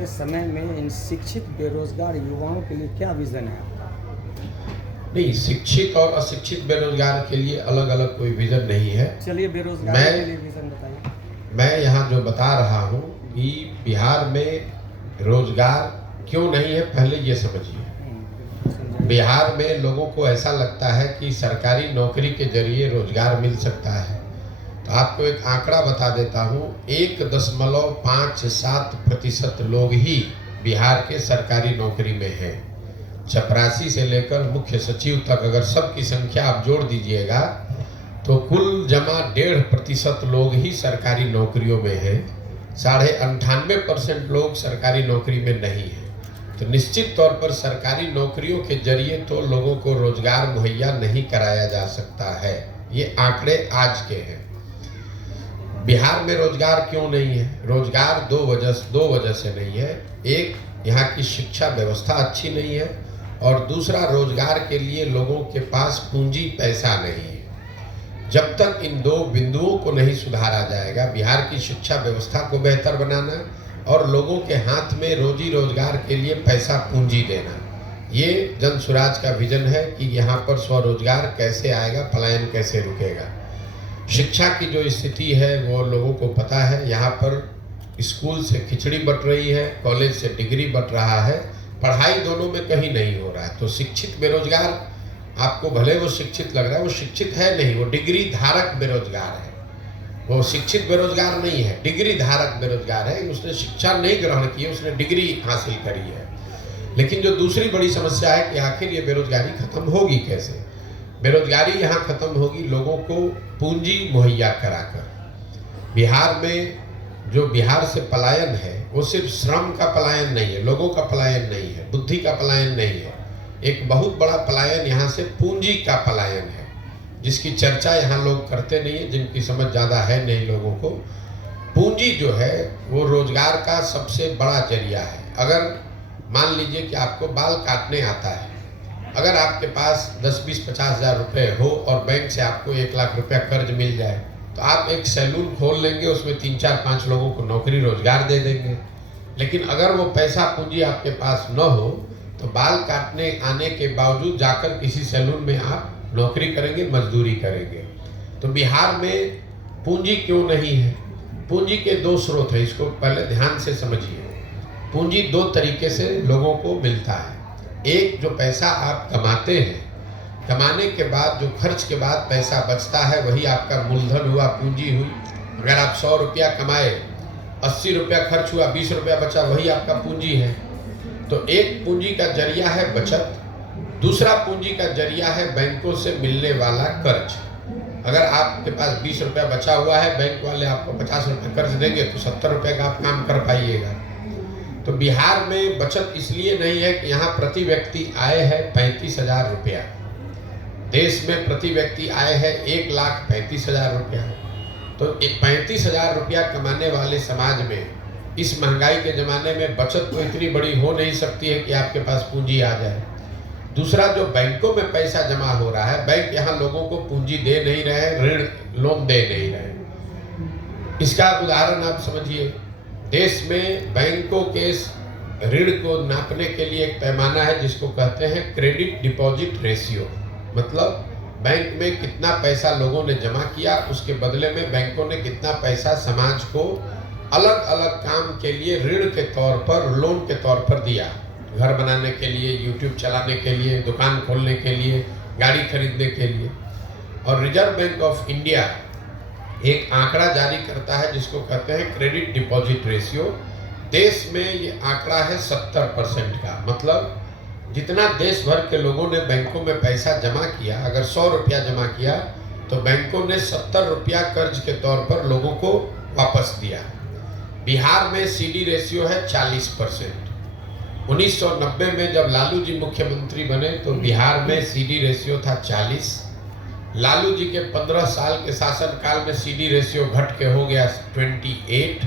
वाले समय में इन शिक्षित बेरोजगार युवाओं के लिए क्या विजन है आपका? नहीं, शिक्षित और अशिक्षित बेरोजगार के लिए अलग अलग कोई विजन नहीं है। चलिए बेरोजगार मैं- के लिए विजन बताइए। मैं यहाँ जो बता रहा हूँ कि बिहार में रोजगार क्यों नहीं है, पहले ये समझिए। समझाइए। बिहार में लोगों को ऐसा लगता है कि सरकारी नौकरी के जरिए रोजगार मिल सकता है। तो आपको एक आंकड़ा बता देता हूँ, 1.57% लोग ही बिहार के सरकारी नौकरी में हैं। चपरासी से लेकर मुख्य सचिव तक अगर सबकी संख्या आप जोड़ दीजिएगा तो कुल जमा 1.5% लोग ही सरकारी नौकरियों में हैं। 98.5% लोग सरकारी नौकरी में नहीं हैं। तो निश्चित तौर पर सरकारी नौकरियों के जरिए तो लोगों को रोजगार मुहैया नहीं कराया जा सकता है। ये आंकड़े आज के हैं। बिहार में रोजगार क्यों नहीं है? रोजगार दो वजह से नहीं है। एक, यहाँ की शिक्षा व्यवस्था अच्छी नहीं है, और दूसरा, रोजगार के लिए लोगों के पास पूंजी पैसा नहीं है। जब तक इन दो बिंदुओं को नहीं सुधारा जाएगा, बिहार की शिक्षा व्यवस्था को बेहतर बनाना और लोगों के हाथ में रोजी रोजगार के लिए पैसा पूंजी देना, ये जन स्वराज का विजन है कि यहाँ पर स्वरोजगार कैसे आएगा, पलायन कैसे रुकेगा। शिक्षा की जो स्थिति है वो लोगों को पता है। यहाँ पर स्कूल से खिचड़ी बट रही है, कॉलेज से डिग्री बट रहा है, पढ़ाई दोनों में कहीं नहीं हो रहा है। तो शिक्षित बेरोजगार, आपको भले वो शिक्षित लग रहा है, वो शिक्षित है नहीं, वो डिग्री धारक बेरोजगार है। वो शिक्षित बेरोजगार नहीं है, डिग्री धारक बेरोजगार है। उसने शिक्षा नहीं ग्रहण की है, उसने डिग्री हासिल करी है। लेकिन जो दूसरी बड़ी समस्या है कि आखिर ये बेरोजगारी खत्म होगी कैसे? बेरोजगारी यहाँ खत्म होगी लोगों को पूंजी मुहैया कराकर। बिहार में जो बिहार से पलायन है वो सिर्फ श्रम का पलायन नहीं है, लोगों का पलायन नहीं है, बुद्धि का पलायन नहीं है। एक बहुत बड़ा पलायन यहाँ से पूंजी का पलायन है, जिसकी चर्चा यहाँ लोग करते नहीं है, जिनकी समझ ज़्यादा है नहीं लोगों को। पूंजी जो है वो रोजगार का सबसे बड़ा जरिया है। अगर मान लीजिए कि आपको बाल काटने आता है, अगर आपके पास 10, 20, 50 हज़ार रुपये हो और बैंक से आपको 1 लाख रुपया कर्ज मिल जाए, तो आप एक सैलून खोल लेंगे, उसमें 3, 4, 5 लोगों को नौकरी रोजगार दे देंगे। लेकिन अगर वो पैसा पूंजी आपके पास न हो तो बाल काटने आने के बावजूद जाकर किसी सैलून में आप नौकरी करेंगे, मजदूरी करेंगे। तो बिहार में पूंजी क्यों नहीं है? पूंजी के दो स्रोत हैं, इसको पहले ध्यान से समझिए। पूंजी दो तरीके से लोगों को मिलता है। एक, जो पैसा आप कमाते हैं, कमाने के बाद जो खर्च के बाद पैसा बचता है वही आपका मूलधन हुआ, पूंजी हुई। अगर आप 100 रुपया कमाए, 80 रुपया खर्च हुआ, 20 रुपया बचा, वही आपका पूंजी है। तो एक पूंजी का जरिया है बचत, दूसरा पूंजी का जरिया है बैंकों से मिलने वाला कर्ज। अगर आपके पास 20 रुपया बचा हुआ है, बैंक वाले आपको 50 रुपये कर्ज देंगे तो 70 रुपये का आप काम कर पाइएगा। तो बिहार में बचत इसलिए नहीं है कि यहाँ प्रति व्यक्ति आय है 35,000 रुपया। देश में प्रति व्यक्ति आय है 1,35,000 रुपया। तो 35,000 रुपया कमाने वाले समाज में इस महंगाई के ज़माने में बचत तो इतनी बड़ी हो नहीं सकती है कि आपके पास पूंजी आ जाए। दूसरा, जो बैंकों में पैसा जमा हो रहा है, बैंक यहाँ लोगों को पूंजी दे नहीं रहे, ऋण लोन दे नहीं रहे। इसका उदाहरण आप समझिए। देश में बैंकों के ऋण को नापने के लिए एक पैमाना है जिसको कहते हैं क्रेडिट डिपॉजिट रेशियो। मतलब बैंक में कितना पैसा लोगों ने जमा किया, उसके बदले में बैंकों ने कितना पैसा समाज को अलग अलग काम के लिए ऋण के तौर पर, लोन के तौर पर दिया। घर बनाने के लिए, यूट्यूब चलाने के लिए, दुकान खोलने के लिए, गाड़ी खरीदने के लिए। और रिजर्व बैंक ऑफ इंडिया एक आंकड़ा जारी करता है जिसको कहते हैं क्रेडिट डिपॉजिट रेशियो। देश में ये आंकड़ा है 70% का। मतलब जितना देश भर के लोगों ने बैंकों में पैसा जमा किया, अगर 100 रुपया जमा किया तो बैंकों ने 70 रुपया कर्ज के तौर पर लोगों को वापस दिया। बिहार में सीडी रेशियो है 40%। 1990 में जब लालू जी मुख्यमंत्री बने तो बिहार में सीडी रेशियो था 40। लालू जी के 15 साल के शासनकाल में सीडी रेशियो घट के हो गया 28।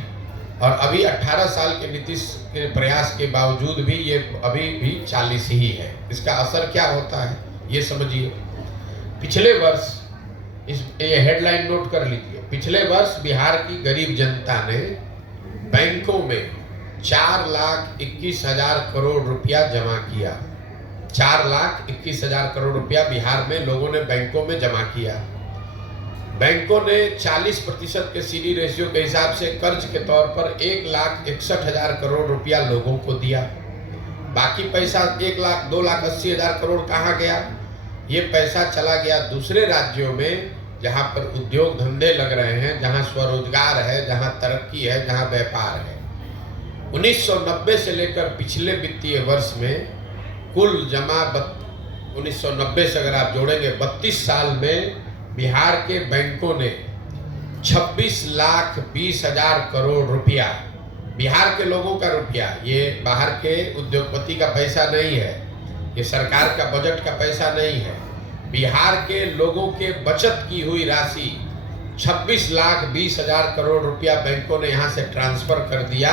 और अभी 18 साल के नीतीश के प्रयास के बावजूद भी ये अभी भी 40 ही है। इसका असर क्या होता है ये समझिए। पिछले वर्ष, ये हेडलाइन नोट कर लीजिए, पिछले वर्ष बिहार की गरीब जनता ने बैंकों में 4,21,000 करोड़ रुपया जमा किया। 4,21,000 करोड़ रुपया बिहार में लोगों ने बैंकों में जमा किया। बैंकों ने 40% के सीडी रेशियो के हिसाब से कर्ज के तौर पर 1,61,000 करोड़ रुपया लोगों को दिया। बाकी पैसा 1,02,80,000 करोड़ कहाँ गया? ये पैसा चला गया दूसरे राज्यों में जहाँ पर उद्योग धंधे लग रहे हैं, जहाँ स्वरोजगार है, जहाँ तरक्की है, जहाँ व्यापार है। 1990 से लेकर पिछले वित्तीय वर्ष में कुल जमा 1990 से अगर आप जोड़ेंगे 32 साल में बिहार के बैंकों ने 26,20,000 करोड़ रुपया, बिहार के लोगों का रुपया, ये बाहर के उद्योगपति का पैसा नहीं है, ये सरकार का बजट का पैसा नहीं है, बिहार के लोगों के बचत की हुई राशि 26,20,000 करोड़ रुपया बैंकों ने यहाँ से ट्रांसफर कर दिया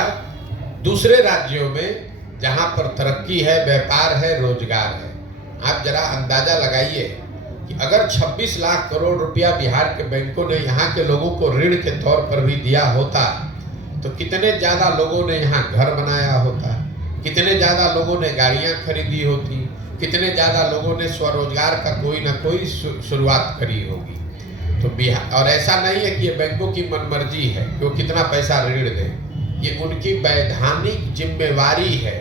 दूसरे राज्यों में जहाँ पर तरक्की है, व्यापार है, रोजगार है। आप जरा अंदाजा लगाइए कि अगर 26 लाख करोड़ रुपया बिहार के बैंकों ने यहाँ के लोगों को ऋण के तौर पर भी दिया होता तो कितने ज़्यादा लोगों ने यहाँ घर बनाया होता, कितने ज़्यादा लोगों ने गाड़ियाँ खरीदी होती, कितने ज़्यादा लोगों ने स्वरोजगार का कोई ना कोई शुरुआत करी होगी। तो बिहार, और ऐसा नहीं है कि ये बैंकों की मनमर्जी है कि वो कितना पैसा ऋण दें, ये उनकी वैधानिक जिम्मेवारी है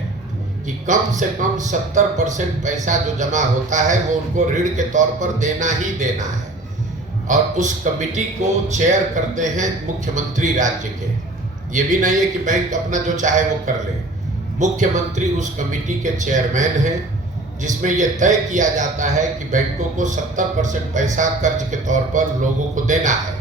कि कम से कम 70% पैसा जो जमा होता है वो उनको ऋण के तौर पर देना ही देना है। और उस कमिटी को चेयर करते हैं मुख्यमंत्री राज्य के। ये भी नहीं है कि बैंक अपना जो चाहे वो कर ले, मुख्यमंत्री उस कमिटी के चेयरमैन हैं, जिसमें यह तय किया जाता है कि बैंकों को 70% पैसा कर्ज के तौर पर लोगों को देना है।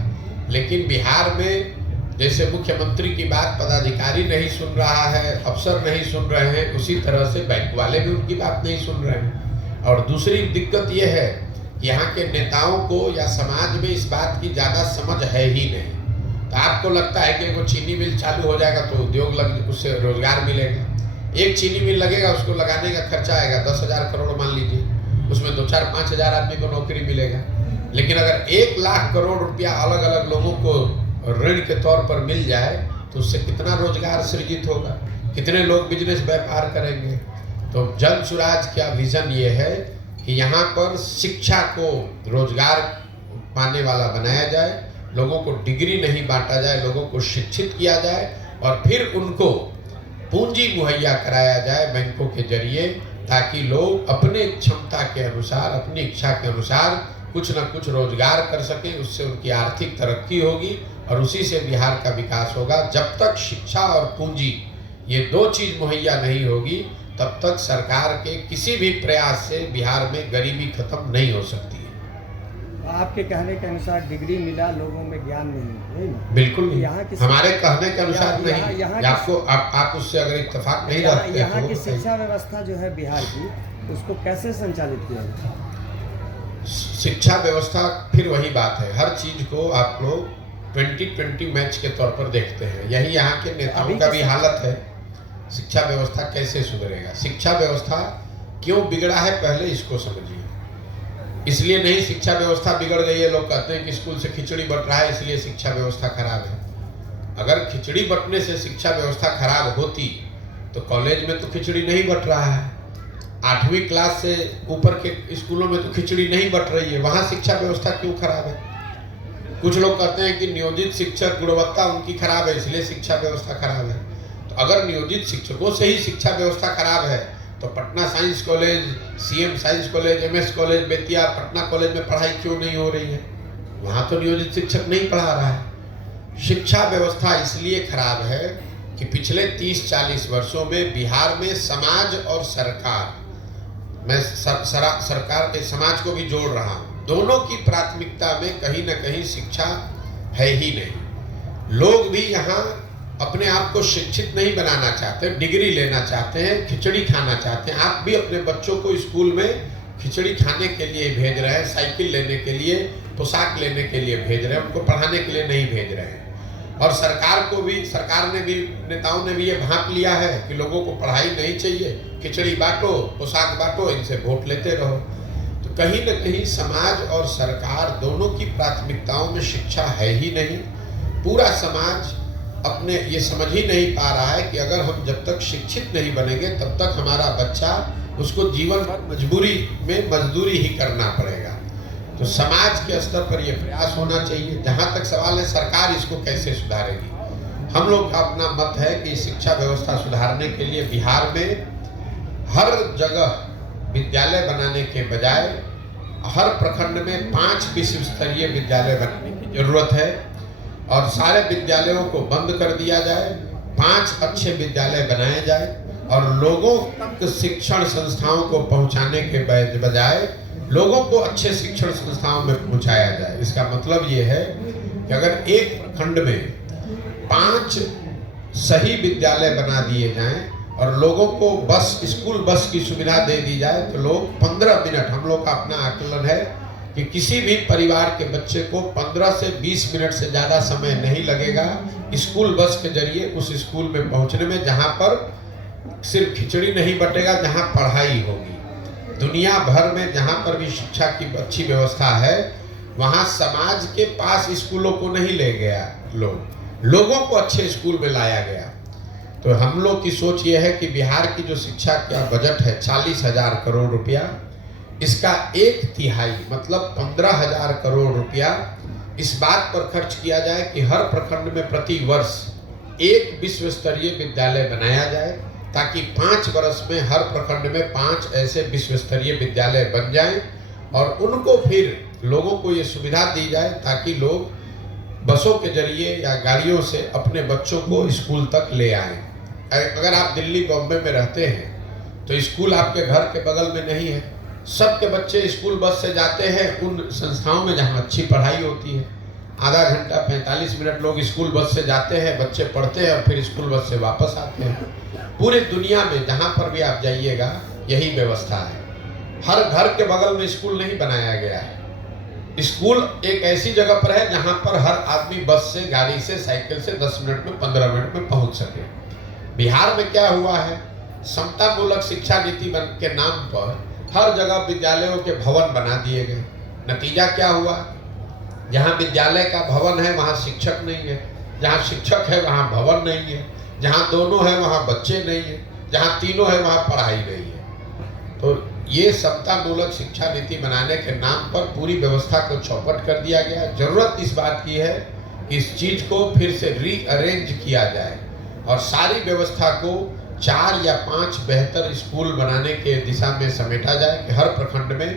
लेकिन बिहार में जैसे मुख्यमंत्री की बात पदाधिकारी नहीं सुन रहा है, अफसर नहीं सुन रहे हैं, उसी तरह से बैंक वाले भी उनकी बात नहीं सुन रहे हैं। और दूसरी दिक्कत यह है कि यहाँ के नेताओं को या समाज में इस बात की ज़्यादा समझ है ही नहीं। तो आपको लगता है कि वो चीनी मिल चालू हो जाएगा तो उद्योग लग, उससे रोजगार मिलेगा। एक चीनी मिल लगेगा, उसको लगाने का खर्चा आएगा 10,000 करोड़ मान लीजिए, उसमें 2-4-5,000 आदमी को नौकरी मिलेगा। लेकिन अगर 1 लाख करोड़ रुपया अलग अलग लोगों को ऋण के तौर पर मिल जाए तो उससे कितना रोजगार सृजित होगा, कितने लोग बिजनेस व्यापार करेंगे। तो जन सुराज का विजन ये है कि यहाँ पर शिक्षा को रोजगार पाने वाला बनाया जाए, लोगों को डिग्री नहीं बांटा जाए, लोगों को शिक्षित किया जाए और फिर उनको पूंजी मुहैया कराया जाए बैंकों के जरिए, ताकि लोग अपने क्षमता के अनुसार, अपनी इच्छा के अनुसार कुछ न कुछ रोजगार कर सकें। उससे उनकी आर्थिक तरक्की होगी और उसी से बिहार का विकास होगा। जब तक शिक्षा और पूंजी ये 2 चीज मुहैया नहीं होगी तब तक सरकार के किसी भी प्रयास से बिहार में गरीबी खत्म नहीं हो सकती है। आपके कहने के अनुसार डिग्री मिला, लोगों में ज्ञान नहीं है। बिल्कुल नहीं, यहाँ की हमारे कहने के अनुसार नहीं। यहाँ आपको आप उससे अगर इत्तेफाक नहीं रखते यहाँ की शिक्षा व्यवस्था जो है बिहार की, उसको कैसे संचालित किया जाए? शिक्षा व्यवस्था फिर वही बात है, हर चीज को आप लोग 2020 मैच के तौर पर देखते हैं। यही यहाँ के नेताओं का भी हालत है। शिक्षा व्यवस्था कैसे सुधरेगा, शिक्षा व्यवस्था क्यों बिगड़ा है पहले इसको समझिए। इसलिए नहीं शिक्षा व्यवस्था बिगड़ गई है, लोग कहते हैं कि स्कूल से खिचड़ी बट रहा है इसलिए शिक्षा व्यवस्था खराब है। अगर खिचड़ी बटने से शिक्षा व्यवस्था खराब होती तो कॉलेज में तो खिचड़ी नहीं बट रहा है, 8वीं क्लास से ऊपर के स्कूलों में तो खिचड़ी नहीं बट रही है, वहाँ शिक्षा व्यवस्था क्यों खराब है? कुछ लोग कहते हैं कि नियोजित शिक्षक गुणवत्ता उनकी खराब है इसलिए शिक्षा व्यवस्था खराब है। तो अगर नियोजित शिक्षकों से ही शिक्षा व्यवस्था खराब है तो Patna science college, CM science college, MS college, Bettiah, Patna college में पढ़ाई क्यों नहीं हो रही है? वहाँ तो नियोजित शिक्षक नहीं पढ़ा रहा है। शिक्षा व्यवस्था इसलिए खराब है कि पिछले 30-40 वर्षों में बिहार में समाज और सरकार, मैं सरकार के समाज को भी जोड़ रहा हूँ, दोनों की प्राथमिकता में कहीं ना कहीं शिक्षा है ही नहीं। लोग भी यहाँ अपने आप को शिक्षित नहीं बनाना चाहते, डिग्री लेना चाहते हैं, खिचड़ी खाना चाहते हैं। आप भी अपने बच्चों को स्कूल में खिचड़ी खाने के लिए भेज रहे हैं, साइकिल लेने के लिए, पोशाक लेने के लिए भेज रहे हैं, उनको पढ़ाने के लिए नहीं भेज रहे हैं। और सरकार ने भी, नेताओं ने भी ये भांप लिया है कि लोगों को पढ़ाई नहीं चाहिए, खिचड़ी बांटो, पोशाक बांटो, इनसे वोट लेते रहो। तो कहीं न कहीं समाज और सरकार दोनों की प्राथमिकताओं में शिक्षा है ही नहीं। पूरा समाज अपने ये समझ ही नहीं पा रहा है कि अगर हम जब तक शिक्षित नहीं बनेंगे तब तक हमारा बच्चा, उसको जीवन भर मजबूरी में मजदूरी ही करना पड़ेगा। तो समाज के स्तर पर यह प्रयास होना चाहिए। जहाँ तक सवाल है सरकार इसको कैसे सुधारेगी, हम लोग का अपना मत है कि शिक्षा व्यवस्था सुधारने के लिए बिहार में हर जगह विद्यालय बनाने के बजाय हर प्रखंड में 5 विश्व स्तरीय विद्यालय बनाने की जरूरत है और सारे विद्यालयों को बंद कर दिया जाए, 5 अच्छे विद्यालय बनाए जाए और लोगों तक शिक्षण संस्थाओं को पहुंचाने के बजाय लोगों को अच्छे शिक्षण संस्थाओं में पहुंचाया जाए। इसका मतलब ये है कि अगर एक प्रखंड में 5 सही विद्यालय बना दिए जाएं और लोगों को स्कूल बस की सुविधा दे दी जाए तो लोग 15 मिनट, हम लोग का अपना आकलन है कि किसी भी परिवार के बच्चे को 15 से 20 मिनट से ज़्यादा समय नहीं लगेगा स्कूल बस के जरिए उस स्कूल में पहुंचने में, जहां पर सिर्फ खिचड़ी नहीं बटेगा, जहां पढ़ाई होगी। दुनिया भर में जहां पर भी शिक्षा की अच्छी व्यवस्था है वहां समाज के पास स्कूलों को नहीं ले गया, लोगों को अच्छे स्कूल में लाया गया। तो हम लोग की सोच ये है कि बिहार की जो शिक्षा का बजट है 40,000 करोड़ रुपया, इसका 1/3 मतलब 15,000 करोड़ रुपया इस बात पर खर्च किया जाए कि हर प्रखंड में प्रति वर्ष एक विश्व स्तरीय विद्यालय बनाया जाए, ताकि 5 वर्ष में हर प्रखंड में 5 ऐसे विश्व स्तरीय विद्यालय बन जाएं और उनको फिर लोगों को ये सुविधा दी जाए ताकि लोग बसों के जरिए या गाड़ियों से अपने बच्चों को स्कूल तक ले आएं। अगर आप दिल्ली बॉम्बे में रहते हैं तो स्कूल आपके घर के बगल में नहीं है, सबके बच्चे स्कूल बस से जाते हैं उन संस्थाओं में जहां अच्छी पढ़ाई होती है। आधा घंटा 45 मिनट लोग स्कूल बस से जाते हैं, बच्चे पढ़ते हैं और फिर स्कूल बस से वापस आते हैं। पूरी दुनिया में जहां पर भी आप जाइएगा यही व्यवस्था है। हर घर के बगल में स्कूल नहीं बनाया गया है। स्कूल एक ऐसी जगह पर है जहां पर हर आदमी बस से, गाड़ी से, साइकिल से 10 मिनट में, 15 मिनट में पहुंच सके। बिहार में क्या हुआ है, समता मूलक शिक्षा नीति के नाम पर हर जगह विद्यालयों के भवन बना दिए गए। नतीजा क्या हुआ, जहां विद्यालय का भवन है वहां शिक्षक नहीं है, जहां शिक्षक है वहां भवन नहीं है, जहां दोनों है वहां बच्चे नहीं है, जहां तीनों है वहां पढ़ाई नहीं है। तो ये समता मूलक शिक्षा नीति बनाने के नाम पर पूरी व्यवस्था को चौपट कर दिया गया। जरूरत इस बात की है कि इस चीज को फिर से रीअरेंज किया जाए और सारी व्यवस्था को 4 या 5 बेहतर स्कूल बनाने के दिशा में समेटा जाए कि हर प्रखंड में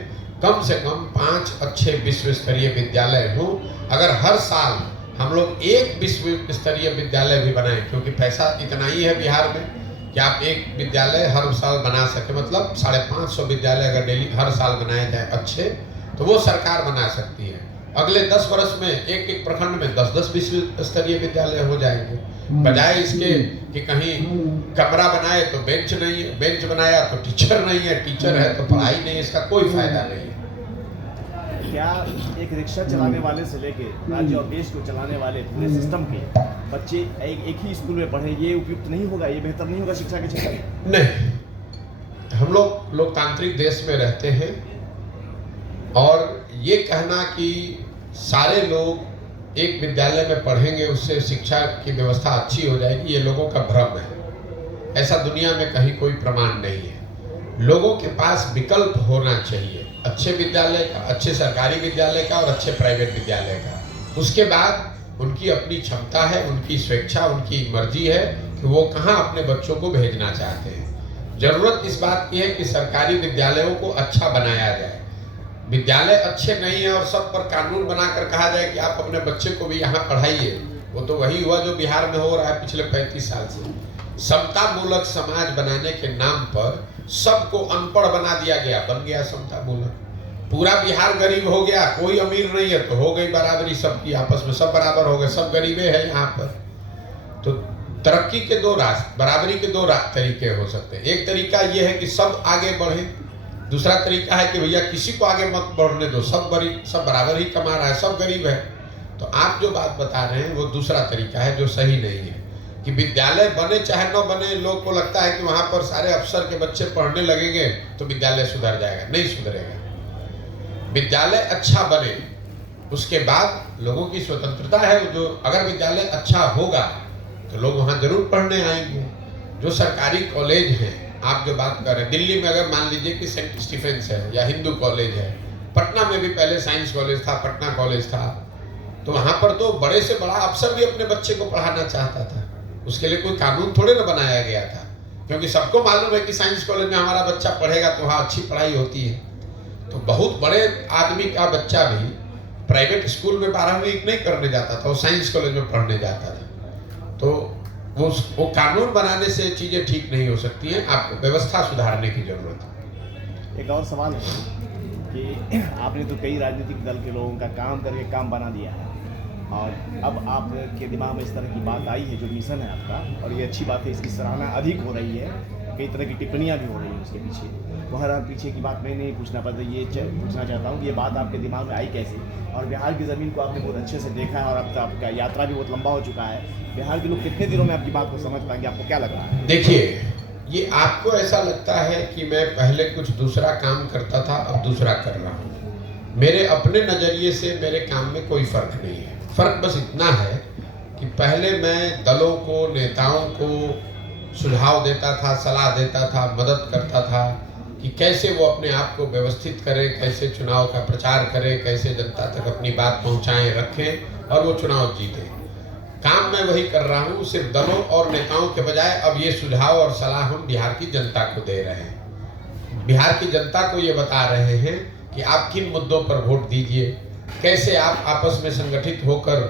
कम से कम 5 अच्छे विश्व स्तरीय विद्यालय हों। अगर हर साल हम लोग एक विश्व स्तरीय विद्यालय भी बनाएं, क्योंकि पैसा इतना ही है बिहार में कि आप एक विद्यालय हर साल बना सके, मतलब 550 विद्यालय अगर डेली हर साल बनाए जाए अच्छे, तो वो सरकार बना सकती है। अगले 10 वर्ष में एक प्रखंड में 10-10 विश्व स्तरीय विद्यालय हो जाएंगे, बजाय इसके कि कहीं कमरा बनाए तो बेंच नहीं है, बेंच बनाया तो टीचर नहीं है, टीचर है तो पढ़ाई नहीं है, इसका कोई फायदा नहीं है। क्या एक रिक्शा चलाने वाले से लेके राज्य और देश को चलाने वाले पूरे सिस्टम के बच्चे एक ही स्कूल में पढ़े, ये उपयुक्त नहीं होगा, ये बेहतर नहीं होगा शिक्षा के क्षेत्र में? नहीं, हम लोग लोकतांत्रिक देश में रहते हैं और ये कहना कि सारे लोग एक विद्यालय में पढ़ेंगे उससे शिक्षा की व्यवस्था अच्छी हो जाएगी, ये लोगों का भ्रम है। ऐसा दुनिया में कहीं कोई प्रमाण नहीं है। लोगों के पास विकल्प होना चाहिए, अच्छे विद्यालय का, अच्छे सरकारी विद्यालय का और अच्छे प्राइवेट विद्यालय का। उसके बाद उनकी अपनी क्षमता है, उनकी स्वेच्छा, उनकी मर्जी है कि वो कहाँ अपने बच्चों को भेजना चाहते हैं। जरूरत इस बात की है कि सरकारी विद्यालयों को अच्छा बनाया जाए। विद्यालय अच्छे नहीं है और सब पर कानून बनाकर कहा जाए कि आप अपने बच्चे को भी यहाँ पढ़ाइए, वो तो वही हुआ जो बिहार में हो रहा है पिछले 35 साल से। समता मूलक समाज बनाने के नाम पर सबको अनपढ़ बना दिया गया, बन गया समता मूलक। पूरा बिहार गरीब हो गया, कोई अमीर नहीं है तो हो गई बराबरी सबकी, आपस में सब बराबर हो गए, सब गरीबे हैं यहाँ पर। तो तरक्की के 2 रास्ते, बराबरी के 2 तरीके हो सकते हैं। एक तरीका यह है कि सब आगे बढ़े, दूसरा तरीका है कि भैया किसी को आगे मत बढ़ने दो, सब बराबर ही कमा रहा है, सब गरीब है। तो आप जो बात बता रहे हैं वो दूसरा तरीका है जो सही नहीं है कि विद्यालय बने चाहे न बने, लोग को लगता है कि वहां पर सारे अफसर के बच्चे पढ़ने लगेंगे तो विद्यालय सुधर जाएगा। नहीं सुधरेगा। विद्यालय अच्छा बने, उसके बाद लोगों की स्वतंत्रता है। जो अगर विद्यालय अच्छा होगा तो लोग वहाँ जरूर पढ़ने आएंगे। जो सरकारी कॉलेज हैं, आप जो बात कर रहे हैं, दिल्ली में अगर मान लीजिए कि सेंट स्टीफेंस है या हिंदू कॉलेज है, पटना में भी पहले साइंस कॉलेज था, पटना कॉलेज था, तो वहाँ पर तो बड़े से बड़ा अफसर भी अपने बच्चे को पढ़ाना चाहता था। उसके लिए कोई कानून थोड़े ना बनाया गया था, क्योंकि सबको मालूम है कि साइंस कॉलेज में हमारा बच्चा पढ़ेगा तो वहाँ अच्छी पढ़ाई होती है। तो बहुत बड़े आदमी का बच्चा भी प्राइवेट स्कूल में 12वीं नहीं करने जाता था, वो साइंस कॉलेज में पढ़ने जाता था। तो वो कानून बनाने से चीज़ें ठीक नहीं हो सकती हैं, आपको व्यवस्था सुधारने की जरूरत है। एक और सवाल है कि आपने तो कई राजनीतिक दल के लोगों का काम करके काम बना दिया है, और अब आपके दिमाग में इस तरह की बात आई है, जो मिशन है आपका, और ये अच्छी बात है, इसकी सराहना अधिक हो रही है, कई तरह की टिप्पणियां भी हो रही हैं उसके पीछे। वो हर पीछे की बात मैं नहीं पूछना पड़ता, ये पूछना चाहता हूँ कि ये बात आपके दिमाग में आई कैसे, और बिहार की ज़मीन को आपने बहुत अच्छे से देखा है, और अब तो आपका यात्रा भी बहुत लंबा हो चुका है। बिहार के लोग कितने दिनों में आपकी बात को समझ पाएंगे, आपको क्या लग रहा है? देखिए, ये आपको ऐसा लगता है कि मैं पहले कुछ दूसरा काम करता था, अब दूसरा कर रहा हूँ। मेरे अपने नज़रिए से मेरे काम में कोई फर्क नहीं है। फर्क बस इतना है कि पहले मैं दलों को, नेताओं को सुझाव देता था, सलाह देता था, मदद करता था कि कैसे वो अपने आप को व्यवस्थित करें, कैसे चुनाव का प्रचार करें, कैसे जनता तक अपनी बात पहुंचाएं, रखें और वो चुनाव जीतें। काम मैं वही कर रहा हूँ, सिर्फ दलों और नेताओं के बजाय अब ये सुझाव और सलाह हम बिहार की जनता को दे रहे हैं। बिहार की जनता को ये बता रहे हैं कि आप किन मुद्दों पर वोट दीजिए, कैसे आप आपस में संगठित होकर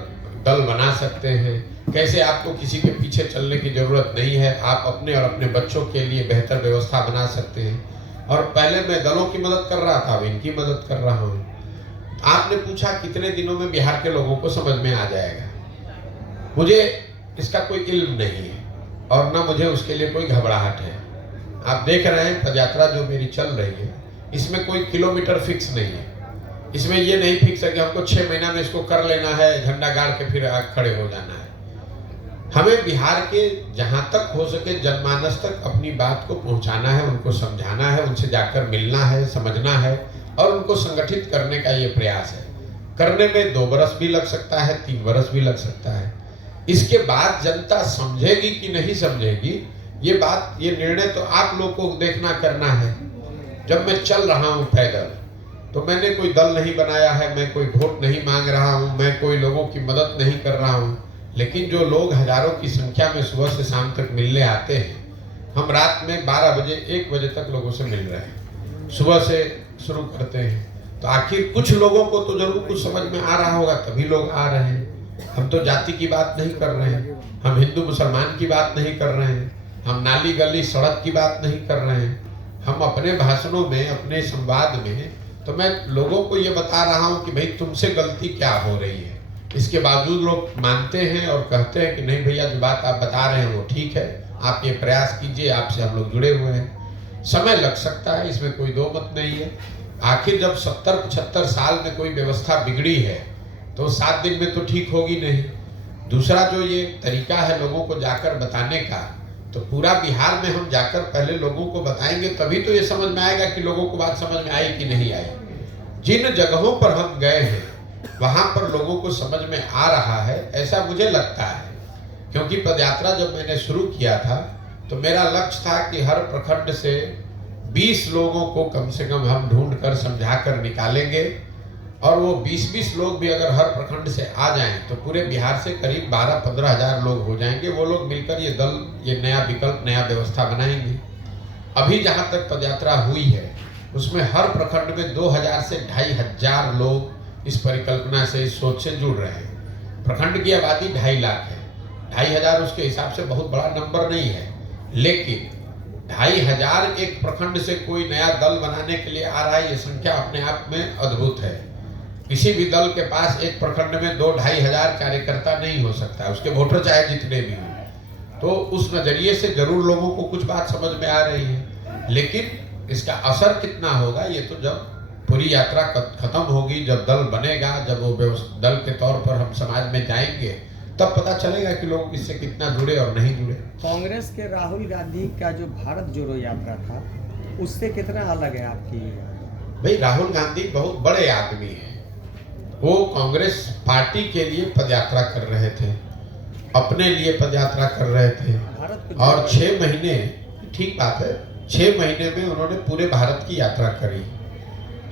दल बना सकते हैं, कैसे आपको किसी के पीछे चलने की जरूरत नहीं है, आप अपने और अपने बच्चों के लिए बेहतर व्यवस्था बना सकते हैं। और पहले मैं दलों की मदद कर रहा था, अब इनकी मदद कर रहा हूँ। आपने पूछा कितने दिनों में बिहार के लोगों को समझ में आ जाएगा। मुझे इसका कोई इल्म नहीं है और ना मुझे उसके लिए कोई घबराहट है। आप देख रहे हैं पदयात्रा जो मेरी चल रही है, इसमें कोई किलोमीटर फिक्स नहीं है। इसमें ये नहीं फिक्स है कि हमको 6 महीना में इसको कर लेना है, झंडा गाड़ के फिर खड़े हो जाना है। हमें बिहार के जहां तक हो सके जनमानस तक अपनी बात को पहुंचाना है, उनको समझाना है, उनसे जाकर मिलना है, समझना है और उनको संगठित करने का ये प्रयास है। करने में 2 बरस भी लग सकता है, 3 बरस भी लग सकता है। इसके बाद जनता समझेगी कि नहीं समझेगी, ये निर्णय तो आप लोग को देखना करना है। जब मैं चल रहा हूँ पैदल तो मैंने कोई दल नहीं बनाया है, मैं कोई वोट नहीं मांग रहा हूँ, मैं कोई लोगों की मदद नहीं कर रहा हूँ। लेकिन जो लोग हजारों की संख्या में सुबह से शाम तक मिलने आते हैं, हम रात में 12 बजे 1 बजे तक लोगों से मिल रहे हैं, सुबह से शुरू करते हैं। तो आखिर कुछ लोगों को तो जरूर कुछ समझ में आ रहा होगा, तभी लोग आ रहे हैं। हम तो जाति की बात नहीं कर रहे हैं, हम हिंदू मुसलमान की बात नहीं कर रहे हैं, हम नाली गली सड़क की बात नहीं कर रहे हैं। हम अपने भाषणों में, अपने संवाद में तो मैं लोगों को ये बता रहा हूँ कि भाई तुमसे गलती क्या हो रही है। इसके बावजूद लोग मानते हैं और कहते हैं कि नहीं भैया जो बात आप बता रहे हैं वो ठीक है, आप ये प्रयास कीजिए, आपसे हम लोग जुड़े हुए हैं। समय लग सकता है, इसमें कोई दो मत नहीं है। आखिर जब 70-75 साल में कोई व्यवस्था बिगड़ी है तो 7 दिन में तो ठीक होगी नहीं। दूसरा जो ये तरीका है लोगों को जाकर बताने का, तो पूरा बिहार में हम जाकर पहले लोगों को बताएंगे, तभी तो ये समझ में आएगा कि लोगों को बात समझ में आई कि नहीं आई। जिन जगहों पर हम गए हैं वहां पर लोगों को समझ में आ रहा है, ऐसा मुझे लगता है। क्योंकि पदयात्रा जब मैंने शुरू किया था तो मेरा लक्ष्य था कि हर प्रखंड से 20 लोगों को कम से कम हम ढूंढ कर समझा कर निकालेंगे, और वो 20-20 लोग भी अगर हर प्रखंड से आ जाएं तो पूरे बिहार से करीब 12-15 हजार लोग हो जाएंगे। वो लोग मिलकर ये दल, ये नया विकल्प, नया व्यवस्था बनाएंगे। अभी जहां तक पदयात्रा हुई है उसमें हर प्रखंड में 2000 से 2500 लोग इस परिकल्पना से, इस सोच से जुड़ रहे हैं। प्रखंड की आबादी 2.5 लाख है, 2500 उसके हिसाब से बहुत बड़ा नंबर नहीं है, लेकिन 2500 एक प्रखंड से कोई नया दल बनाने के लिए आ रहा है, ये संख्या अपने आप में अद्भुत है। किसी भी दल के पास एक प्रखंड में 2-2500 कार्यकर्ता नहीं हो सकता, उसके वोटर चाहे जितने भी हों। तो उस नजरिए से जरूर लोगों को कुछ बात समझ में आ रही है, लेकिन इसका असर कितना होगा ये तो जब पूरी यात्रा खत्म होगी, जब दल बनेगा, जब वो दल के तौर पर हम समाज में जाएंगे, तब पता चलेगा कि लोग इससे कितना जुड़े और नहीं जुड़े। कांग्रेस के राहुल गांधी का जो भारत जोड़ो यात्रा था उससे कितना अलग है आपकी? भाई राहुल गांधी बहुत बड़े आदमी हैं, वो कांग्रेस पार्टी के लिए पदयात्रा कर रहे थे। अपने लिए पदयात्रा कर रहे थे भारत को और 6 महीने, ठीक बात है, 6 महीने में उन्होंने पूरे भारत की यात्रा करी।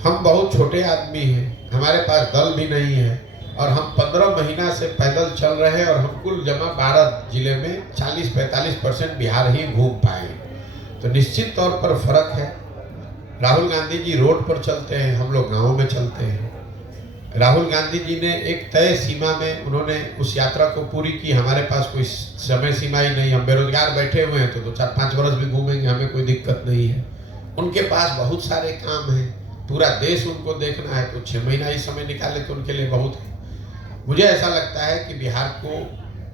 हम बहुत छोटे आदमी हैं, हमारे पास दल भी नहीं है और हम 15 महीना से पैदल चल रहे हैं और हम कुल जमा 12 जिले में 40-45% बिहार ही घूम पाए। तो निश्चित तौर पर फर्क है। राहुल गांधी जी रोड पर चलते हैं, हम लोग गाँव में चलते हैं। राहुल गांधी जी ने एक तय सीमा में उन्होंने उस यात्रा को पूरी की। हमारे पास कोई समय सीमा ही नहीं, हम बेरोजगार बैठे हुए हैं तो 2-4-5 वर्ष भी घूमेंगे, हमें कोई दिक्कत नहीं है। उनके पास बहुत सारे काम हैं, पूरा देश उनको देखना है, तो 6 महीना ही समय निकाले तो उनके लिए बहुत है। मुझे ऐसा लगता है कि बिहार को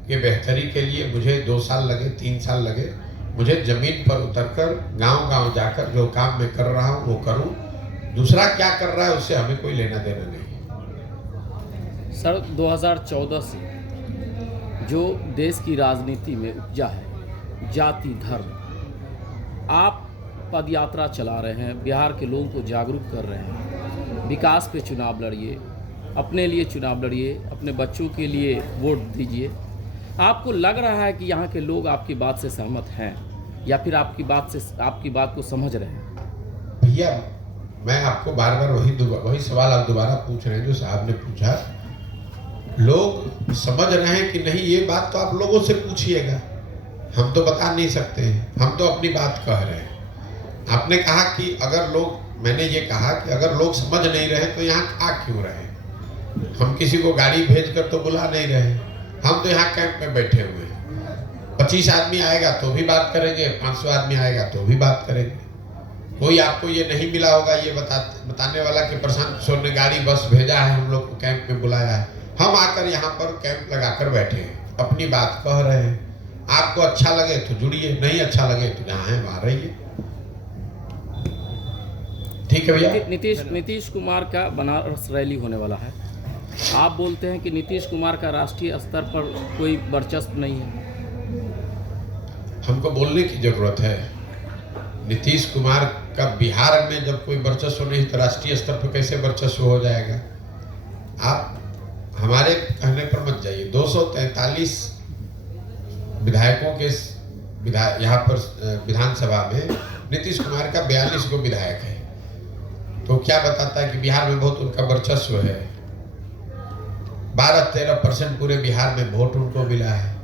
के बेहतरी के लिए मुझे 2 साल लगे, 3 साल लगे, मुझे जमीन पर उतरकर गांव-गांव जाकर जो काम मैं कर रहा हूं वो करूं। दूसरा क्या कर रहा है उससे हमें कोई लेना देना नहीं। सर, 2014 से जो देश की राजनीति में उपजा है जाति धर्म, आप पद यात्रा चला रहे हैं, बिहार के लोगों को जागरूक कर रहे हैं, विकास पे चुनाव लड़िए, अपने लिए चुनाव लड़िए, अपने बच्चों के लिए वोट दीजिए। आपको लग रहा है कि यहाँ के लोग आपकी बात से सहमत हैं या फिर आपकी बात को समझ रहे हैं? भैया, मैं आपको बार बार वही सवाल आप दोबारा पूछ रहे हैं जो साहब ने पूछा। लोग समझ रहे हैं कि नहीं, ये बात तो आप लोगों से पूछिएगा, हम तो बता नहीं सकते हैं, हम तो अपनी बात कह रहे हैं। आपने कहा कि अगर लोग, मैंने ये कहा कि अगर लोग समझ नहीं रहे तो यहाँ आ क्यों रहे? हम किसी को गाड़ी भेजकर तो बुला नहीं रहे, हम तो यहाँ कैंप में बैठे हुए हैं। 25 आदमी आएगा तो भी बात करेंगे, 500 आदमी आएगा तो भी बात करेंगे। कोई आपको ये नहीं मिला होगा ये बताने वाला कि प्रशांत किशोर ने गाड़ी बस भेजा है, हम लोग को कैंप में बुलाया है। हम आकर यहाँ पर कैंप लगाकर बैठे हैं, अपनी बात कह रहे हैं। आपको अच्छा लगे तो जुड़िए, नहीं अच्छा लगे तो जहाँ है वहाँ रहिए। ठीक है भैया। नीतीश कुमार का बनारस रैली होने वाला है, आप बोलते हैं कि नीतीश कुमार का राष्ट्रीय स्तर पर कोई वर्चस्व नहीं है। हमको बोलने की जरूरत है। नीतीश कुमार का बिहार में जब कोई वर्चस्व नहीं तो राष्ट्रीय स्तर पर कैसे वर्चस्व हो जाएगा? आप हमारे कहने पर मत जाइए। 243 विधायकों के यहाँ पर विधानसभा में नीतीश कुमार का 42 गो विधायक है, तो क्या बताता है कि बिहार में बहुत उनका वर्चस्व है। 12-13% पूरे बिहार में वोट उनको मिला है,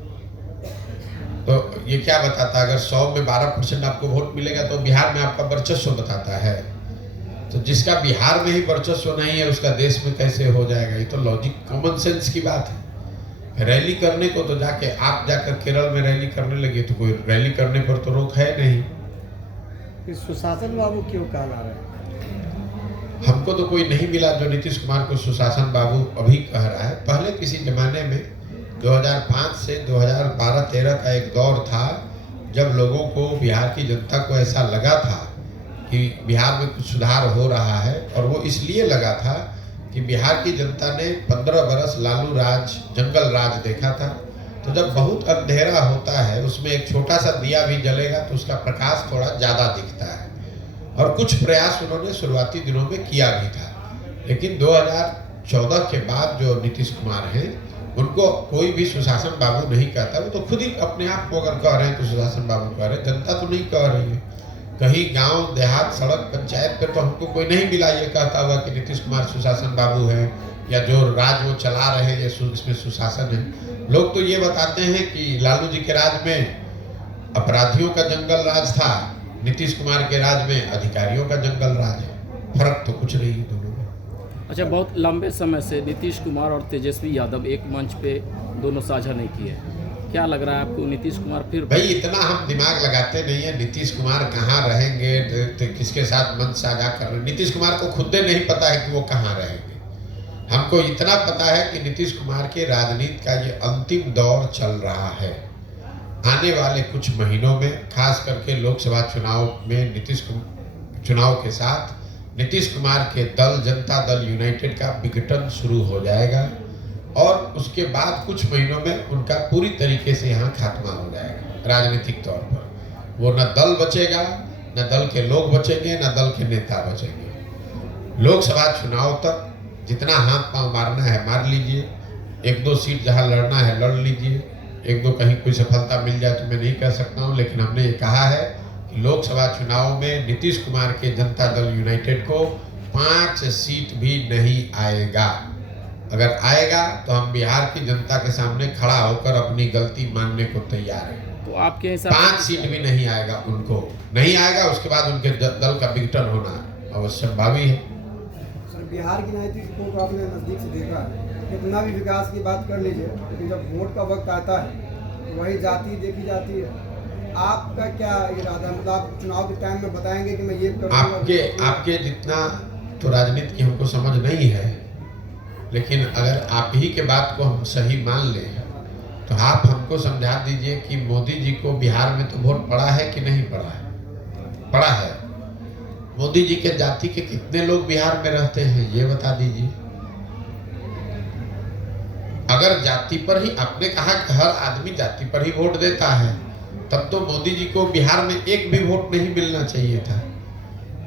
तो ये क्या बताता है? अगर 100 में 12% आपको वोट मिलेगा तो बिहार में आपका वर्चस्व बताता है। तो जिसका बिहार में ही वर्चस्व नहीं है उसका देश में कैसे हो जाएगा? ये तो लॉजिक, कॉमन सेंस की बात है। रैली करने को तो आप जाकर केरल में रैली करने लगे तो कोई रैली करने पर तो रोक है नहीं। फिर सुशासन बाबू क्यों कहला रहे हैं? हमको तो कोई नहीं मिला जो नीतीश कुमार को सुशासन बाबू अभी कह रहा है। पहले किसी जमाने में 2005 से 2012-13 का एक दौर था जब लोगों को, बिहार की जनता को ऐसा लगा था कि बिहार में कुछ सुधार हो रहा है, और वो इसलिए लगा था कि बिहार की जनता ने 15 बरस लालू राज, जंगल राज देखा था। तो जब बहुत अंधेरा होता है उसमें एक छोटा सा दिया भी जलेगा तो उसका प्रकाश थोड़ा ज़्यादा दिखता है, और कुछ प्रयास उन्होंने शुरुआती दिनों में किया भी था। लेकिन 2014 के बाद जो नीतीश कुमार हैं उनको कोई भी सुशासन बाबू नहीं कहता। वो तो खुद ही अपने आप को अगर कह रहे हैं तो सुशासन बाबू कह रहे हैं, जनता तो नहीं कह रही है। कहीं गांव देहात, सड़क, पंचायत पर तो हमको कोई नहीं मिला ये कहता हुआ कि नीतीश कुमार सुशासन बाबू है या जो राज वो चला रहे हैं इसमें सुशासन है। लोग तो ये बताते हैं कि लालू जी के राज में अपराधियों का जंगल राज था, नीतीश कुमार के राज में अधिकारियों का जंगल राज है। फर्क तो कुछ नहीं है दोनों में। अच्छा, बहुत लंबे समय से नीतीश कुमार और तेजस्वी यादव एक मंच पे दोनों साझा नहीं किए, क्या लग रहा है आपको नीतीश कुमार फिर? भाई इतना हम दिमाग लगाते नहीं है नीतीश कुमार कहाँ रहेंगे, तो किसके साथ मंच साझा कर रहे हैं। नीतीश कुमार को खुद नहीं पता है कि वो कहाँ रहेंगे। हमको इतना पता है कि नीतीश कुमार के राजनीति का ये अंतिम दौर चल रहा है। आने वाले कुछ महीनों में, खास करके लोकसभा चुनाव में चुनाव के साथ नीतीश कुमार के दल, जनता दल यूनाइटेड का विघटन शुरू हो जाएगा, और उसके बाद कुछ महीनों में उनका पूरी तरीके से यहाँ खात्मा हो जाएगा राजनीतिक तौर पर। वो न दल बचेगा, न दल के लोग बचेंगे, न दल के नेता बचेंगे। लोकसभा चुनाव तक जितना हाथ पांव मारना है मार लीजिए, 1-2 सीट जहाँ लड़ना है लड़ लीजिए, एक दो कहीं कोई सफलता मिल जाए तो मैं नहीं कह सकता हूँ, लेकिन हमने ये कहा है कि लोकसभा चुनाव में नीतीश कुमार के जनता दल यूनाइटेड को 5 सीट भी नहीं आएगा। अगर आएगा तो हम बिहार की जनता के सामने खड़ा होकर अपनी गलती मानने को तैयार हैं। तो आपके हिसाब 5 सीट भी नहीं आएगा, उनको नहीं आएगा, उसके बाद उनके दल का विघटन होना अवश्य भावी है। सर, बिहार की राजनीति को आपने नज़दीक से देखा है, कितना भी विकास की बात कर लीजिए, लेकिन जब वोट का वक्त आता है तो वही जाति देखी जाती है। आपका क्या इरादा, मतलब आप चुनाव के टाइम में बताएंगे कि मैं ये करूँगा? आपके जितना तो राजनीति की हमको समझ नहीं है, लेकिन अगर आप ही के बात को हम सही मान लें तो आप हमको समझा दीजिए कि मोदी जी को बिहार में तो वोट पड़ा है कि नहीं पड़ा है? पड़ा है। मोदी जी के जाति के कितने लोग बिहार में रहते हैं ये बता दीजिए। अगर जाति पर ही, आपने कहा कि हर आदमी जाति पर ही वोट देता है, तब तो मोदी जी को बिहार में एक भी वोट नहीं मिलना चाहिए था।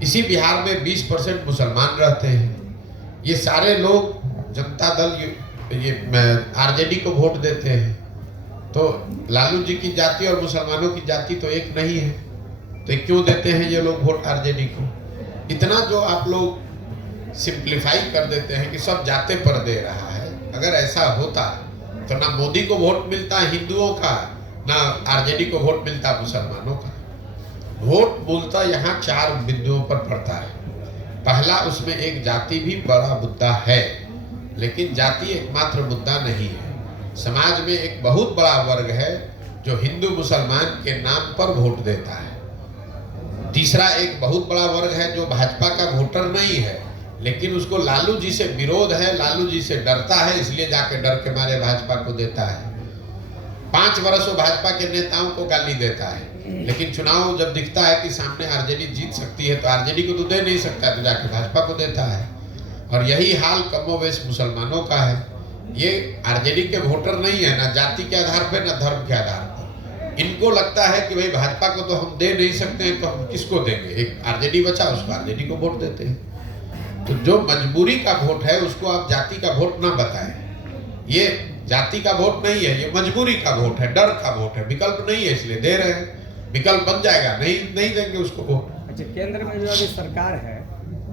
इसी बिहार में 20% मुसलमान रहते हैं। ये सारे लोग जनता दल ये आरजेडी को वोट देते हैं, तो लालू जी की जाति और मुसलमानों की जाति तो एक नहीं है, तो क्यों देते हैं ये लोग वोट आरजेडी को? इतना जो आप लोग सिंप्लीफाई कर देते हैं कि सब जाते पर दे रहा है। अगर ऐसा होता तो ना मोदी को वोट मिलता हिंदुओं का, ना आरजेडी को वोट मिलता मुसलमानों का। वोट मूलतः यहाँ 4 बिंदुओं पर पड़ता है। पहला, उसमें एक जाति भी बड़ा मुद्दा है, लेकिन जाति एकमात्र मुद्दा नहीं है। समाज में एक बहुत बड़ा वर्ग है जो हिंदू मुसलमान के नाम पर वोट देता है। तीसरा, एक बहुत बड़ा वर्ग है जो भाजपा का वोटर नहीं है, लेकिन उसको लालू जी से विरोध है, लालू जी से डरता है, इसलिए जाके डर के मारे भाजपा को देता है। 5 वर्ष वो भाजपा के नेताओं को गाली देता है, लेकिन चुनाव जब दिखता है कि सामने आरजेडी जीत सकती है तो आरजेडी को तो दे नहीं सकता, तो जाके भाजपा को देता है। और यही हाल कमोवेश मुसलमानों का है। ये आरजेडी के वोटर नहीं है, ना जाति के आधार पर ना धर्म के आधार पर। इनको लगता है कि भाई भाजपा को तो हम दे नहीं सकते हैं, तो हम किसको देंगे? एक आरजेडी बचा, उसको आरजेडी को वोट देते हैं। तो जो मजबूरी का वोट है उसको आप जाति का वोट ना बताएं। ये जाति का वोट नहीं है, ये मजबूरी का वोट है, डर का वोट है, विकल्प नहीं है इसलिए दे रहे हैं। विकल्प बन जाएगा, नहीं देंगे उसको वोट। अच्छा, केंद्र में जो अभी सरकार है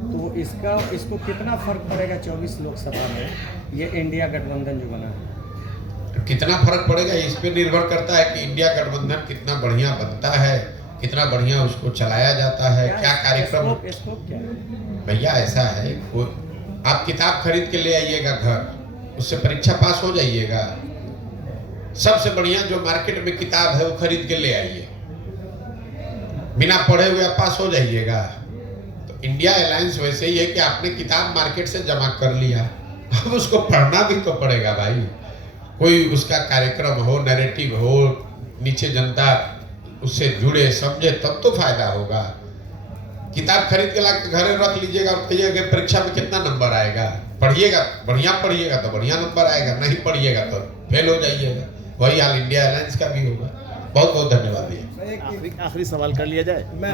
तो इसको कितना फर्क पड़ेगा 24 लोकसभा में, ये इंडिया गठबंधन जो बना है? कितना फर्क पड़ेगा इस पे निर्भर करता है कि इंडिया गठबंधन कितना बढ़िया बनता है, कितना बढ़िया उसको चलाया जाता है, क्या कार्यक्रम। स्कोप क्या है भैया? ऐसा है, आप किताब खरीद के ले आइएगा घर, उससे परीक्षा पास हो जाइएगा। सबसे बढ़िया जो मार्केट में किताब है वो खरीद के ले आइए, बिना पढ़े हुए आप पास हो जाइएगा। तो इंडिया अलायंस वैसे ही है कि आपने किताब मार्केट से जमा कर लिया, अब उसको पढ़ना भी तो पड़ेगा भाई। कोई उसका कार्यक्रम हो, नैरेटिव हो, नीचे जनता उससे जुड़े, समझे, तब तो फायदा होगा। किताब खरीद के ला के घर रख लीजिएगा और कहिएगा परीक्षा में कितना नंबर आएगा। पढ़िएगा, बढ़िया पढ़िएगा तो बढ़िया नंबर आएगा, नहीं पढ़िएगा तो फेल हो जाइएगा। वही हाल इंडिया अलायंस का भी होगा। बहुत बहुत धन्यवाद भैया। आखिरी सवाल कर लिया जाए। मैं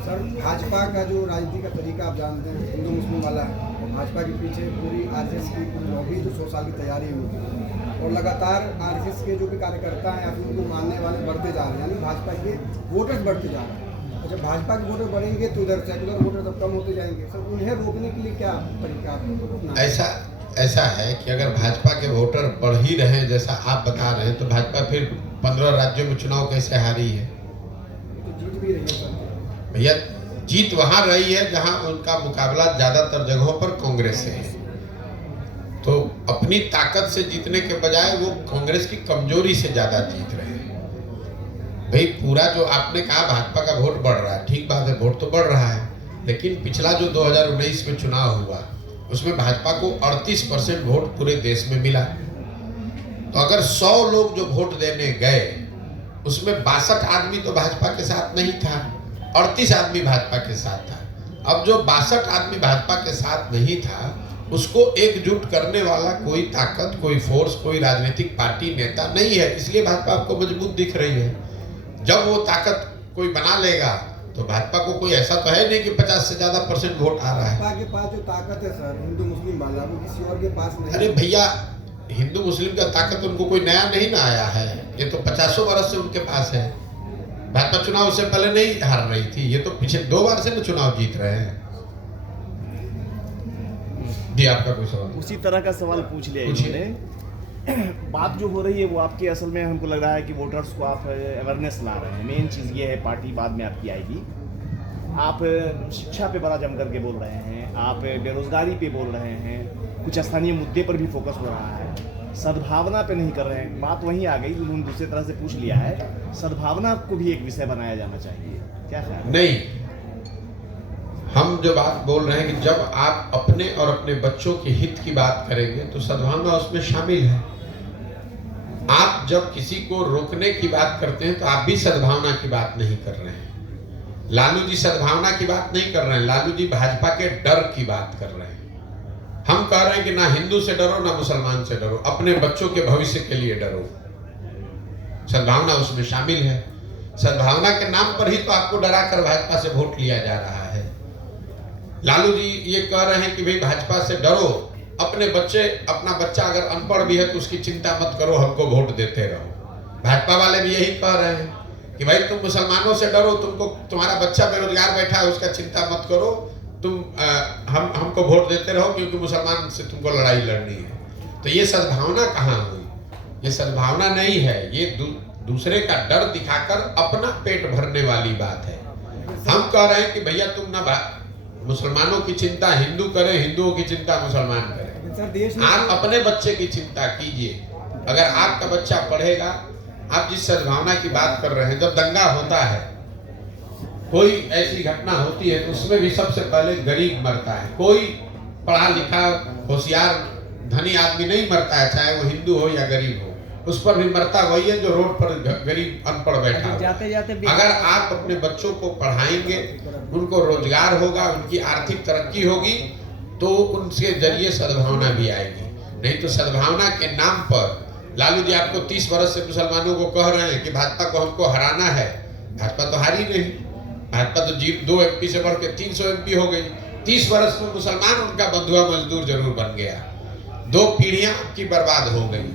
सर, भाजपा का जो राजनीति का तरीका आप जानते हैं, हिंदू मुस्लिम वाला है, और भाजपा के पीछे पूरी आरएसएस की पूरी लॉबी जो 100 साल की तैयारी होगी, और लगातार आरएसएस के जो भी कार्यकर्ता हैं या फिर उनको मानने वाले बढ़ते जा रहे हैं, यानी भाजपा के वोटर्स बढ़ते जा रहे हैं। और जब भाजपा के वोटर बढ़ेंगे तो इधर सेकुलर वोटर सब कम होते जाएंगे। सर, उन्हें रोकने के लिए क्या तरीका आप? ऐसा है कि अगर भाजपा के वोटर बढ़ ही रहे जैसा आप बता रहे हैं, तो भाजपा फिर 15 राज्यों में चुनाव कैसे हारी है? तो जीत भी रही है सर। भैया, जीत वहां रही है जहां उनका मुकाबला ज्यादातर जगहों पर कांग्रेस से है। तो अपनी ताकत से जीतने के बजाय वो कांग्रेस की कमजोरी से ज्यादा जीत रहे हैं। भाई, पूरा जो आपने कहा भाजपा का वोट बढ़ रहा है, ठीक बात है, वोट तो बढ़ रहा है, लेकिन पिछला जो 2019 में चुनाव हुआ उसमें भाजपा को 38% वोट पूरे देश में मिला। तो अगर 100 लोग जो वोट देने गए उसमें 62 आदमी तो भाजपा के साथ नहीं था, 38 आदमी भाजपा के साथ था। अब जो 62 आदमी भाजपा के साथ नहीं था उसको एकजुट करने वाला कोई ताकत, कोई फोर्स, कोई राजनीतिक पार्टी, नेता नहीं है, इसलिए भाजपा आपको मजबूत दिख रही है। जब वो ताकत कोई बना लेगा तो भाजपा को कोई ऐसा तो है नहीं कि 50 से ज्यादा % वोट आ रहा है। भाजपा के पास जो ताकत है सर, हिंदू मुस्लिम वाला, वो किसी और के पास नहीं। अरे भैया, हिंदू मुस्लिम का ताकत उनको कोई नया नहीं ना आया है, ये तो 50 वर्ष से उनके पास है। भाजपा चुनाव से पहले नहीं हार रही थी, ये तो पिछले 2 बार से ना चुनाव जीत रहे हैं। जी आपका कोई सवाल? उसी तरह का सवाल पूछ लिया इन्होंने। बात जो हो रही है वो आपकी असल में हमको लग रहा है कि वोटर्स को आप अवेयरनेस ला रहे हैं। मेन चीज़ ये है, पार्टी बाद में आपकी आएगी। आप शिक्षा पे बड़ा जम करके बोल रहे हैं, आप बेरोजगारी पे बोल रहे हैं, कुछ स्थानीय मुद्दे पर भी फोकस हो रहा है, सद्भावना पे नहीं कर रहे हैं। बात वहीं आ गई, उन्होंने दूसरी तरह से पूछ लिया है, सद्भावना को भी एक विषय बनाया जाना चाहिए, क्या ख्याल है? नहीं, हम जो बात बोल रहे हैं कि जब आप अपने और अपने बच्चों के हित की बात करेंगे तो सद्भावना उसमें शामिल है। आप जब किसी को रोकने की बात करते हैं तो आप भी सद्भावना की बात नहीं कर रहे हैं। लालू जी सद्भावना की बात नहीं कर रहे हैं, लालू जी भाजपा के डर की बात कर रहे हैं। हम कह रहे हैं कि ना हिंदू से डरो ना मुसलमान से डरो, अपने बच्चों के भविष्य के लिए डरो। सद्भावना उसमें शामिल है। सद्भावना के नाम पर ही तो आपको डरा कर भाजपा से वोट लिया जा रहा है। लालू जी ये कह रहे हैं कि भाई भाजपा से डरो, अपने बच्चे, अपना बच्चा अगर अनपढ़ भी है तो उसकी चिंता मत करो, हमको वोट देते रहो। भाजपा वाले भी यही कह रहे हैं कि भाई तुम मुसलमानों से डरो, तुमको तुम्हारा बच्चा बेरोजगार बैठा है उसका चिंता मत करो, तुम हमको वोट देते रहो क्योंकि मुसलमान से तुमको लड़ाई लड़नी है। तो ये सद्भावना कहाँ हुई? ये सद्भावना नहीं है, ये दूसरे का डर दिखाकर अपना पेट भरने वाली बात है। हम कह रहे हैं कि भैया तुम ना मुसलमानों की चिंता हिंदू करें, हिंदुओं की चिंता मुसलमान करें। आप अपने बच्चे की चिंता कीजिए। अगर आपका बच्चा पढ़ेगा, आप जिस सद्भावना की बात कर रहे हैं, जब दंगा होता है, कोई ऐसी घटना होती है तो उसमें भी सबसे पहले गरीब मरता है। कोई पढ़ा लिखा होशियार धनी आदमी नहीं मरता है, चाहे वो हिंदू हो या गरीब हो, उस पर भी मरता वही है जो रोड पर गरीब अनपढ़ बैठा हो। जाते जाते अगर आप अपने बच्चों को पढ़ाएंगे, उनको रोजगार होगा, उनकी आर्थिक तरक्की होगी, तो उनके जरिए सद्भावना भी आएगी। नहीं तो सद्भावना के नाम पर लालू जी आपको 30 वर्ष से मुसलमानों को कह रहे हैं कि भाजपा को हमको हराना है। भाजपा तो हारी नहीं, भाजपा तो 2 MP से बढ़ के 300 MP हो गई। 30 वर्ष में मुसलमान उनका बंधुआ मजदूर जरूर बन गया। 2 पीढ़ियां आपकी बर्बाद हो गई।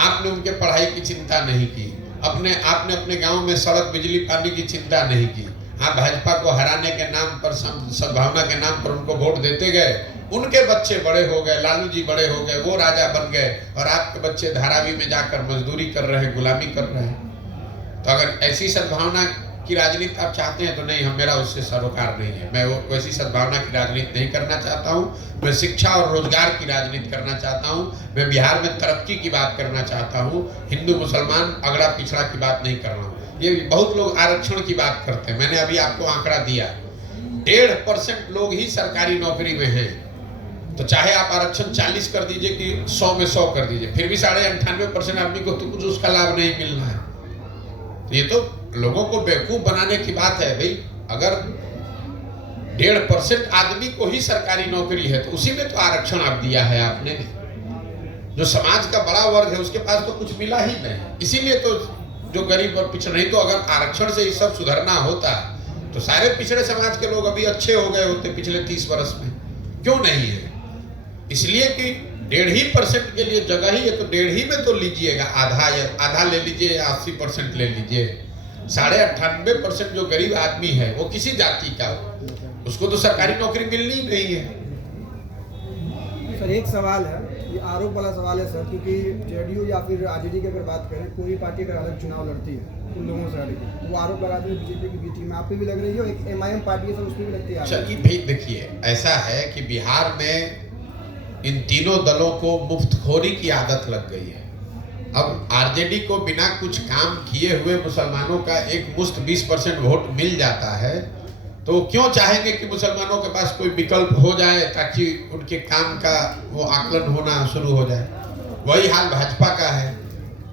आपने उनके पढ़ाई की चिंता नहीं की, आपने अपने गांव में सड़क बिजली पानी की चिंता नहीं की। आप भाजपा को हराने के नाम पर, सद्भावना के नाम पर उनको वोट देते गए। उनके बच्चे बड़े हो गए, लालू जी बड़े हो गए, वो राजा बन गए, और आपके बच्चे धारावी में जाकर मजदूरी कर रहे हैं, गुलामी कर रहे हैं। तो अगर ऐसी सद्भावना की राजनीति आप चाहते हैं तो नहीं, मेरा उससे सरोकार नहीं है। मैं वो वैसी सद्भावना की राजनीति नहीं करना चाहता हूँ। मैं शिक्षा और रोजगार की राजनीति करना चाहता हूँ। मैं बिहार में तरक्की की बात करना चाहता हूँ। हिंदू मुसलमान अगड़ा पिछड़ा की बात नहीं कर रहा हूँ। ये बहुत लोग आरक्षण की बात करते हैं। मैंने अभी आपको आंकड़ा दिया, 1.5% लोग ही सरकारी नौकरी में हैं। तो चाहे आप आरक्षण 40 कर दीजिए कि 100 में 100 कर दीजिए, फिर भी 98.5% आदमी को तो कुछ उसका लाभ नहीं मिलना है। तो ये तो लोगों को बेवकूफ बनाने की बात है। भाई अगर 1.5% आदमी को ही सरकारी नौकरी है तो उसी में तो आरक्षण आप दिया है आपने। जो समाज का बड़ा वर्ग है उसके पास तो कुछ मिला ही नहीं, इसीलिए तो जो गरीब और पिछड़े। नहीं तो अगर आरक्षण से ये सब सुधरना होता तो सारे पिछड़े समाज के लोग अभी अच्छे हो गए होते पिछले 30 वर्ष में। क्यों नहीं है? इसलिए कि 1.5% के लिए जगह ही है, तो 1.5 में तो लीजिएगा, आधा ले लीजिए या 80% ले लीजिए। 98.5% जो गरीब आदमी है वो किसी जाति का हो, उसको तो सरकारी नौकरी मिलनी ही नहीं है। सर एक सवाल है, ये आरोप वाला सवाल है सर, क्योंकि जेडीयू या फिर आरजेडी की अगर बात करें, कोई पार्टी अगर अलग चुनाव लड़ती है उन लोगों से हटके, तो वो आरोप लगाते हैं बीजेपी की बी टीम में। आप पे भी लग रही है, एक MIM पार्टी है सर, उस पर भी लगती है। चलिए भाई देखिए, ऐसा है कि बिहार में इन तीनों दलों को मुफ्तखोरी की आदत लग गई है। अब आरजेडी को बिना कुछ काम किए हुए मुसलमानों का एक मुश्त 20% वोट मिल जाता है, तो क्यों चाहेंगे कि मुसलमानों के पास कोई विकल्प हो जाए ताकि उनके काम का वो आकलन होना शुरू हो जाए। वही हाल भाजपा का है।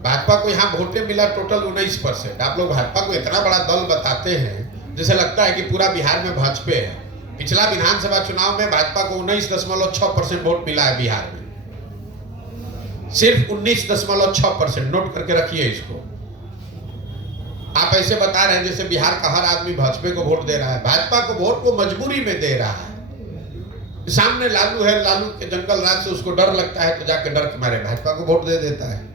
भाजपा को यहाँ वोटें मिला टोटल 19%। आप लोग भाजपा को इतना बड़ा दल बताते हैं जैसे लगता है कि पूरा बिहार में भाजपा है। पिछला विधानसभा चुनाव में भाजपा को 19.6% वोट मिला है बिहार में, सिर्फ 19.6%। नोट करके रखिए इसको। आप ऐसे बता रहे हैं जैसे बिहार का हर आदमी भाजपा को वोट दे रहा है। भाजपा को वोट वो मजबूरी में दे रहा है, सामने लालू है, लालू के जंगल राज से उसको डर लगता है तो जाके डर के मारे भाजपा को वोट दे देता है।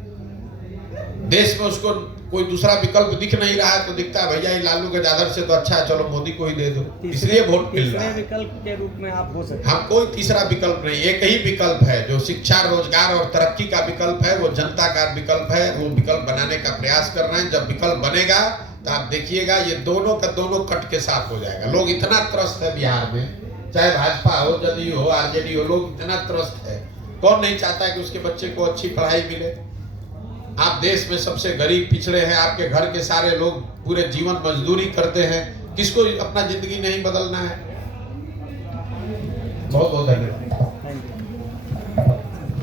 देश में उसको कोई दूसरा विकल्प दिख नहीं रहा है तो दिखता है भैया ये लालू के दादर से तो अच्छा है, चलो मोदी को ही दे दो, इसलिए वोट मिल रहा तीसरे है। विकल्प के रूप में आप हो सकते हम कोई तीसरा विकल्प नहीं, एक ही विकल्प है जो शिक्षा, रोजगार और तरक्की का विकल्प है, वो जनता का विकल्प है। वो विकल्प बनाने का प्रयास कर रहे हैं। जब विकल्प बनेगा तो आप देखिएगा ये दोनों का दोनों कट के साथ हो जाएगा। लोग इतना त्रस्त है बिहार में, चाहे भाजपा हो, जदयू हो, आरजेडी हो, लोग इतना त्रस्त है। कौन नहीं चाहता है कि उसके बच्चे को अच्छी पढ़ाई मिले। आप देश में सबसे गरीब पिछड़े हैं, आपके घर के सारे लोग पूरे जीवन मजदूरी करते हैं, किसको अपना जिंदगी नहीं बदलना है। बहुत बहुत धन्यवाद।